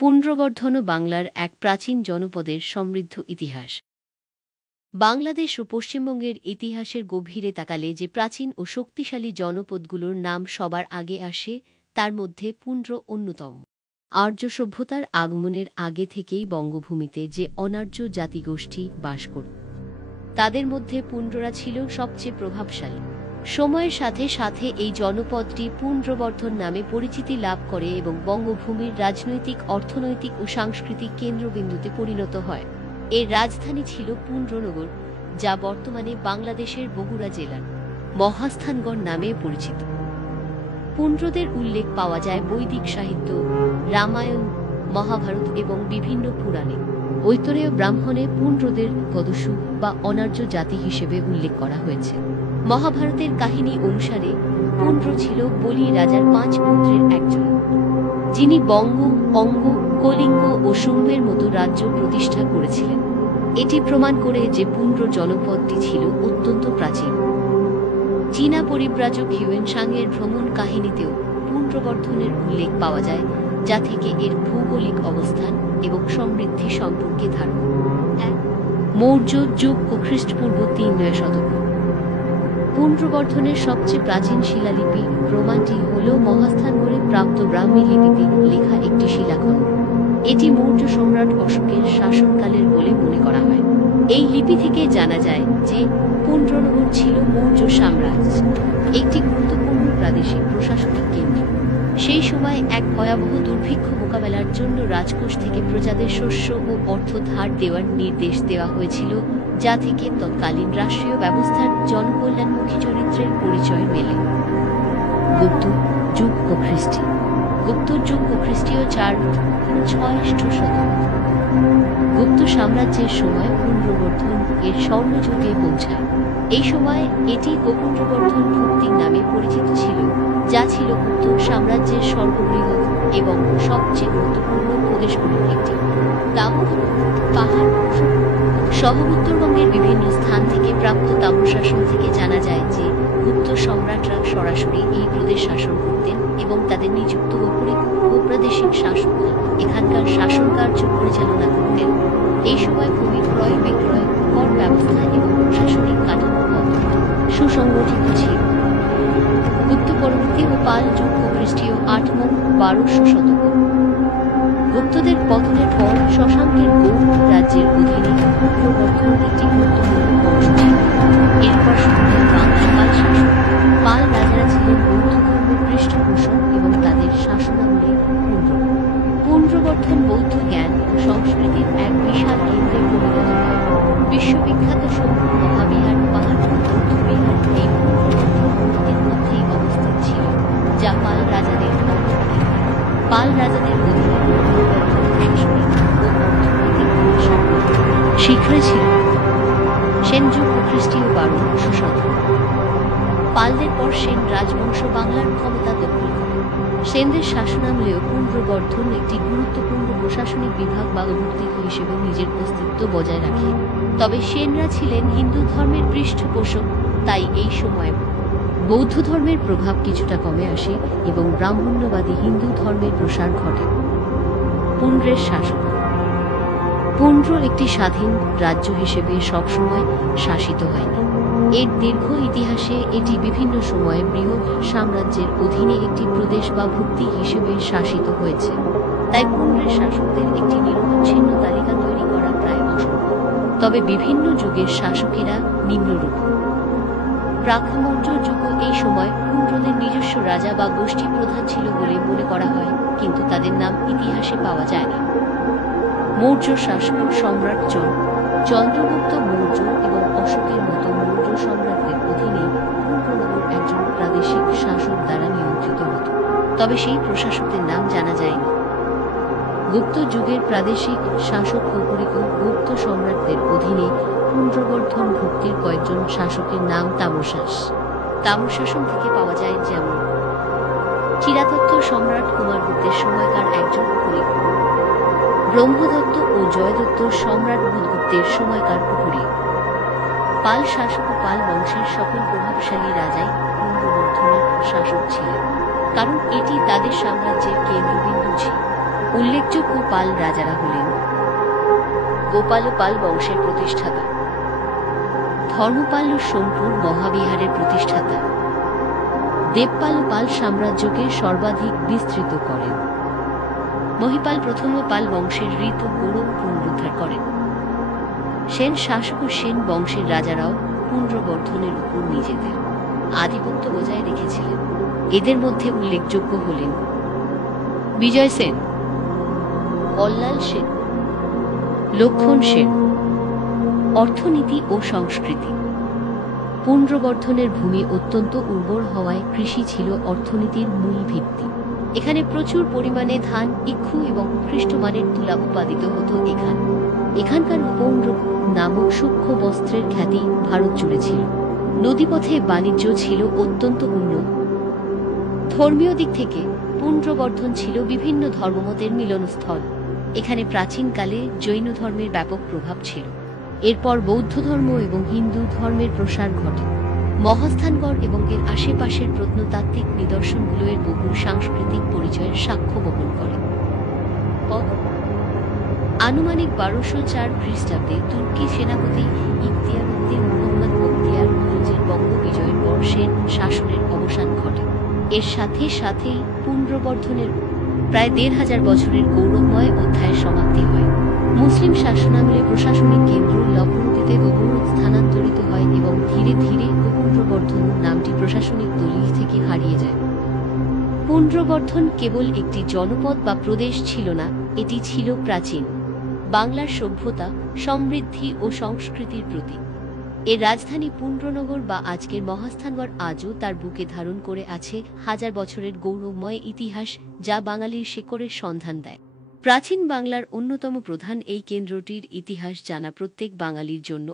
পুন্ড্রবর্ধন বাংলার এক প্রাচীন জনপদের সমৃদ্ধ ইতিহাস। বাংলাদেশ ও পশ্চিমবঙ্গের ইতিহাসের গভীরে তাকালে যে প্রাচীন ও শক্তিশালী জনপদগুলোর নাম সবার আগে আসে, তার মধ্যে পুন্ড্র অন্যতম। আর্য সভ্যতার আগমনের আগে থেকেই বঙ্গভূমিতে যে অনার্য জাতিগোষ্ঠী বাস করত, তাদের মধ্যে পুন্ড্ররা ছিল সবচেয়ে প্রভাবশালী। সময়ের সাথে সাথে এই জনপদটি পুন্ড্রবর্ধন নামে পরিচিতি লাভ করে এবং বঙ্গভূমির রাজনৈতিক, অর্থনৈতিক ও সাংস্কৃতিক কেন্দ্রবিন্দুতে পরিণত হয়। এর রাজধানী ছিল পুন্ড্রনগর, যা বর্তমানে বাংলাদেশের বগুড়া জেলার মহাস্থানগড় নামে পরিচিত। পুন্ড্রদের উল্লেখ পাওয়া যায় বৈদিক সাহিত্য, রামায়ণ, মহাভারত এবং বিভিন্ন পুরাণে। ঐতরেয় ব্রাহ্মণে পুন্ড্রদের গদস্যু বা অনার্য জাতি হিসেবে উল্লেখ করা হয়েছে। মহাভারতের কাহিনী অনুসারে পুন্ড্র ছিল বলি রাজার 5 পুত্রের একজন, যিনি বঙ্গ, অঙ্গ, কলিঙ্গ ও শুম্ভের মতো রাজ্য প্রতিষ্ঠা করেছিলেন। এটি প্রমাণ করে যে পুন্ড্র জনপদটি ছিল অত্যন্ত প্রাচীন। চীনা পরিব্রাজক হিউয়েন সাংয়ের ভ্রমণ কাহিনীতেও পুন্ড্রবর্ধনের উল্লেখ পাওয়া যায়, যা থেকে এর ভৌগোলিক অবস্থান এবং সমৃদ্ধি সম্পর্কে ধারণা। মৌর্য যুগ ও খ্রিস্টপূর্ব 3 শতক। পুন্ড্রবর্ধনের সবচেয়ে প্রাচীন শিলালিপি প্রমাণটি হল মহাস্থানগড়ে প্রাপ্ত ব্রাহ্মী লিপিতে লেখা একটি শিলাখণ্ড। এটি মৌর্য সম্রাট অশোকের শাসনকালের বলে মনে করা হয়। এই লিপি থেকে জানা যায় যে পুন্ড্রনগর ছিল মৌর্য সাম্রাজ্য একটি গুরুত্বপূর্ণ প্রাদেশিক প্রশাসনিক কেন্দ্র। সেই সময় এক ভয়াবহ দুর্ভিক্ষ মোকাবেলার জন্য রাজকোষ থেকে প্রজাদের শস্য ও অর্থ ধার দেওয়ার নির্দেশ দেওয়া হয়েছিল, যা থেকে তৎকালীন রাষ্ট্রীয় ব্যবস্থার জনকল্যাণমুখী চরিত্রের পরিচয় মেলে। গুপ্ত যুগ ও খ্রিস্টীয়। গুপ্ত যুগ ও খ্রিস্টীয় 4-6 শতক। গুপ্ত সাম্রাজ্যের সময় পুন্ড্রবর্ধন এর স্বর্ণযুগে পৌঁছায়। এই সময় এটি পুন্ড্রবর্ধন ভুক্তি নামে পরিচিত ছিল, যা ছিল গুপ্ত সাম্রাজ্যের সর্ববৃহৎ এবং সবচেয়ে গুরুত্বপূর্ণ প্রদেশগুলির একটি। দামোদর পাহাড় সহ উত্তরবঙ্গের বিভিন্ন স্থান থেকে প্রাপ্ত তাম্রশাসন থেকে জানা যায় যে গুপ্ত সম্রাটরা সরাসরি এই প্রদেশ শাসন করতেন এবং তাদের নিযুক্ত উপপ্রাদেশিক শাসকরা এখানকার শাসন কার্য পরিচালনা করতেন। এই সময় ভূমি ক্রয় বিক্রয়, কর ব্যবস্থা এবং প্রশাসনিক কাঠামো সুসংগঠিত ছিল। গুপ্ত পরবর্তী ও পাল যুগ ও খ্রিস্টীয় 8-12 শতক। গুপ্তদের পতনের পর শশাঙ্কের গৌড় রাজ্যের অধীনে পুন্ড্রবর্ধন একটি গুরুত্বপূর্ণ অংশ ছিল। এরপর শুরু হয় বাংলা পাল শাসন। পাল রাজারা ছিলেন বৌদ্ধ ধর্মের পৃষ্ঠপোষক এবং তাদের শাসনামলে পুন্ড্রবর্ধন বৌদ্ধ জ্ঞান ও সংস্কৃতির এক বিশাল কেন্দ্রে পরিণত হয়। বিশ্ববিখ্যাত শম্ভু মহাবিহার পাহাড়পুর বৌদ্ধবিহার এই পুন্ড্রবর্ধনের মধ্যেই অবস্থিত ছিল, যা পাল রাজাদের অধীনে প্রশাসনিক ও অর্থনৈতিক শিখরে ছিল। সেন যুগ ও খ্রিস্টীয় 12 শতক। পালদের পর সেন রাজবংশ বাংলার ক্ষমতা দখল করে। সেনদের শাসনামলেও পুন্ড্রবর্ধন একটি গুরুত্বপূর্ণ প্রশাসনিক বিভাগ বা অভিজ্ঞ হিসেবে নিজের অস্তিত্ব বজায় রাখে। তবে সেনরা ছিলেন হিন্দু ধর্মের পৃষ্ঠপোষক, তাই এই সময় বৌদ্ধ ধর্মের প্রভাব কিছুটা কমে আসে এবং ব্রাহ্মণ্যবাদী হিন্দু ধর্মের প্রসার ঘটে। পুন্ড্রের শাসন। পুন্ড্র একটি স্বাধীন রাজ্য হিসেবে সবসময় শাসিত হয়নি। এর দীর্ঘ ইতিহাসে এটি বিভিন্ন সময়ে বৃহৎ সাম্রাজ্যের অধীনে একটি প্রদেশ বা ভুক্তি হিসেবে শাসিত হয়েছে। তাই পুন্ড্রের শাসকদের একটি নিরবচ্ছিন্ন তালিকা তৈরি করা প্রায় অসম্ভব। তবে বিভিন্ন যুগের শাসকেরা নিম্নরূপ। প্রাক-মৌর্য যুগ এই সময় পুন্ড্রদের নিজস্ব রাজা বা গোষ্ঠী প্রধান ছিল বলে মনে করা হয়, কিন্তু তাদের নাম ইতিহাসে পাওয়া যায় না। মৌর্য শাসক সম্রাট চন্দ্রগুপ্ত মৌর্য এবং অশোকের মতো মৌর্য সম্রাটদের অধীনে পুন্ড্রনগর একজন প্রাদেশিক শাসক দ্বারা নিয়ন্ত্রিত হতো, তবে সেই প্রশাসকদের নাম জানা যায়নি। গুপ্ত যুগের প্রাদেশিক শাসক অপরিক গুপ্ত সম্রাটদের অধীনে পুন্ড্রবর্ধন ভুক্তির কয়েকজন শাসকের নাম তাম্রশাসন থেকে পাওয়া যায়, যেমন চিরাতত্ত্ব সম্রাট কুমারগুপ্তের সময়কার একজন উপরিক, ব্রহ্মদত্ত ও জয়দত্ত সম্রাট বুধগুপ্তের সময়কার উপরিক। পাল শাসক ও পাল বংশের সকল প্রভাবশালী রাজাই পুন্ড্রবর্ধনের শাসক ছিলেন, কারণ এটি তাদের সাম্রাজ্যের কেন্দ্রবিন্দু ছিল। উল্লেখযোগ্য পাল রাজারা হলেন গোপাল পাল বংশের প্রতিষ্ঠাতা, ধর্মপাল ও সোমপুর মহাবিহারের প্রতিষ্ঠাতা, দেবপাল পাল সাম্রাজ্যকে সর্বাধিক বিস্তৃত করেন, মহিপাল প্রথম পাল বংশের ঋতু গৌরব পুনরুদ্ধার করেন। সেন শাসক ও সেন বংশের রাজারাও পুনর্বর্ধনের উপর নিজেদের আধিপত্য বজায় রেখেছিলেন। এদের মধ্যে উল্লেখযোগ্য হলেন বিজয় সেন, অল্লাল সেন, লক্ষণ সেন। অর্থনীতি ও সংস্কৃতি। পুনর্বর্ধনের ভূমি অত্যন্ত উর্বর হওয়ায় কৃষি ছিল অর্থনীতির মূল ভিত্তি। এখানে প্রচুর পরিমাণে ধান, ইক্ষু এবং উৎকৃষ্ট মানের তুলা উৎপাদিত হতো। এখানকার পৌন্ড্র নামক সূক্ষ্ম বস্ত্রের খ্যাতি ভারত জুড়ে ছিল। নদীপথে বাণিজ্য ছিল অত্যন্ত উন্নত। ধর্মীয় দিক থেকে পুনর্বর্ধন ছিল বিভিন্ন ধর্মমতের মিলনস্থল। এখানে প্রাচীনকালে জৈন ধর্মের ব্যাপক প্রভাব ছিল। এরপর বৌদ্ধ ধর্ম এবং হিন্দু ধর্মের প্রসার ঘটে। মহাস্থানগড় এবং এর আশেপাশের প্রত্নতাত্ত্বিক নিদর্শনগুলো এর বহু সাংস্কৃতিক পরিচয়ের সাক্ষ্য বহন করে। আনুমানিক 1204 খ্রিস্টাব্দে তুর্কি সেনাপতি ইখতিয়ার উদ্দিন মুহাম্মদ বখতিয়ার খলজির বঙ্গ বিজয়ের পর সেন শাসনের অবসান ঘটে। এর সাথে সাথেই পুনর্বর্ধনের প্রায় 1500 বছরের গৌরবময় অধ্যায়ের সমাপ্তি হয়। মুসলিম শাসনামলে প্রশাসনিক কেন্দ্র লখনৌতে গগৌড় স্থানান্তরিত হয় এবং ধীরে ধীরে পুনর্বর্ধন নামটি প্রশাসনিক দলিল থেকে হারিয়ে যায়। পুনর্বর্ধন কেবল একটি জনপদ বা প্রদেশ ছিল না, এটি ছিল প্রাচীন বাংলার সভ্যতা, সমৃদ্ধি ও সংস্কৃতির প্রতীক। এর রাজধানী পুণ্ড্রনগর বা আজকের মহাস্থানগড় আজও তার বুকে ধারণ করে আছে হাজার বছরের গৌরবময় ইতিহাস, যা বাঙালির শেকড়ের সন্ধান দেয়। প্রাচীন বাংলার অন্যতম প্রধান এই কেন্দ্রটির ইতিহাস জানা প্রত্যেক বাঙালির জন্য